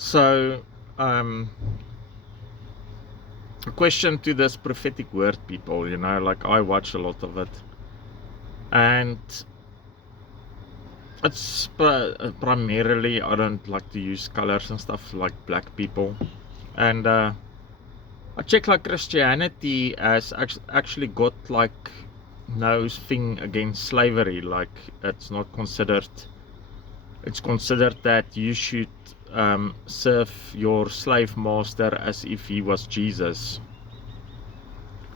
So, a question to this prophetic word, people, like I watch a lot of it, and it's primarily, I don't like to use colors and stuff like black people, and I check like Christianity has actually got like no thing against slavery. Like it's not considered. It's considered that you should serve your slave master as if he was Jesus.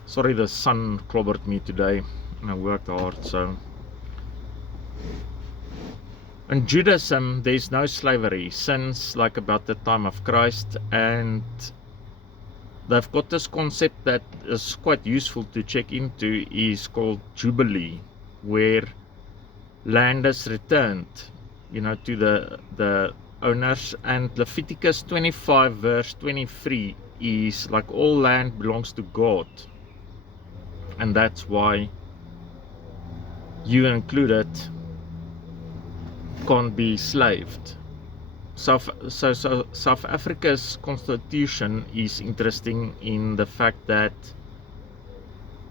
Sorry, the sun clobbered me today, and I worked hard. So, in Judaism, there's no slavery since like about the time of Christ, and they've got this concept that is quite useful to check into, is called Jubilee, where land is returned, to the owners. And Leviticus 25 verse 23 is like all land belongs to God, and that's why you included can't be slaved. South Africa's constitution is interesting in the fact that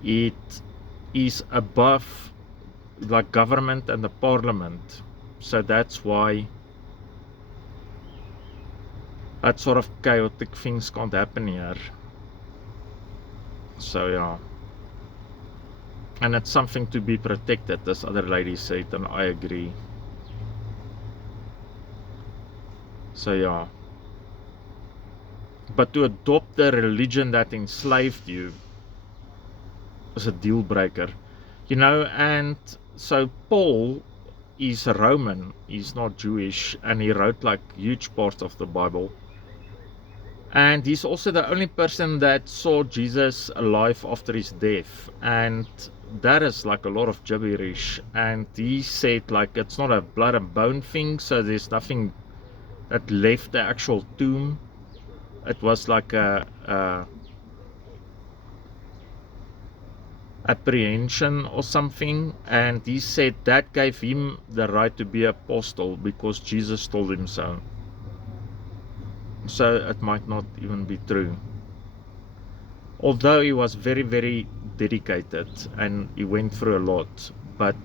it is above like government and the parliament, so that's why that sort of chaotic things can't happen here. So yeah, and it's something to be protected, as other ladies said, and I agree. So yeah, but to adopt the religion that enslaved you is a deal breaker, and so Paul is a Roman, he's not Jewish, and he wrote like huge parts of the Bible, and he's also the only person that saw Jesus alive after his death, and that is like a lot of gibberish. And he said like it's not a blood and bone thing, so there's nothing that left the actual tomb. It was like a apprehension or something, and he said that gave him the right to be apostle because Jesus told him so. So it might not even be true, although he was very, very dedicated and he went through a lot, but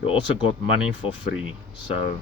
he also got money for free. So